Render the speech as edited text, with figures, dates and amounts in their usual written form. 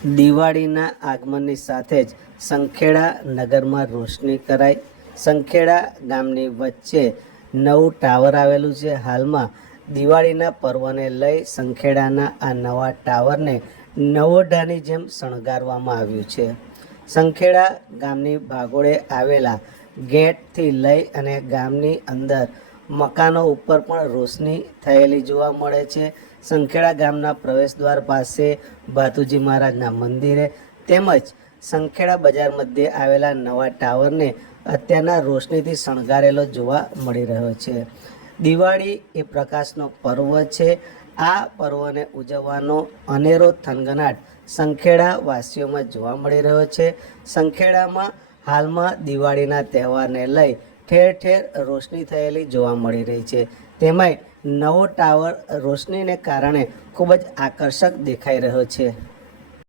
દિવાળીના આગમનની સાથે જ સંખેડા નગરમાં રોશની કરાઈ। સંખેડા ગામની વચ્ચે નવું ટાવર આવેલું છે। હાલમાં દિવાળીના પર્વને લઈ સંખેડાના આ નવા ટાવરને નવોઢાની જેમ શણગારવામાં આવ્યું છે। સંખેડા ગામની ભાગોળે આવેલા ગેટથી લઈ અને ગામની અંદર મકાનો ઉપર પણ રોશની થયેલી જોવા મળે છે। સંખેડા ગામના પ્રવેશદ્વાર પાસે ભાતુજી મહારાજના મંદિરે તેમજ સંખેડા બજાર મધ્યે આવેલા નવા ટાવરને અત્યારના રોશનીથી શણગારેલો જોવા મળી રહ્યો છે। દિવાળી એ પ્રકાશનો પર્વ છે। આ પર્વને ઉજવવાનો અનેરો થનગનાટ સંખેડા વાસીઓમાં જોવા મળી રહ્યો છે। સંખેડામાં હાલમાં દિવાળીના તહેવારને લઈ ઠેર ઠેર રોશની થયેલી જોવા મળી રહી છે। તેમાંય નવો ટાવર રોશનીને કારણે ખૂબ જ આકર્ષક દેખાઈ રહ્યો છે।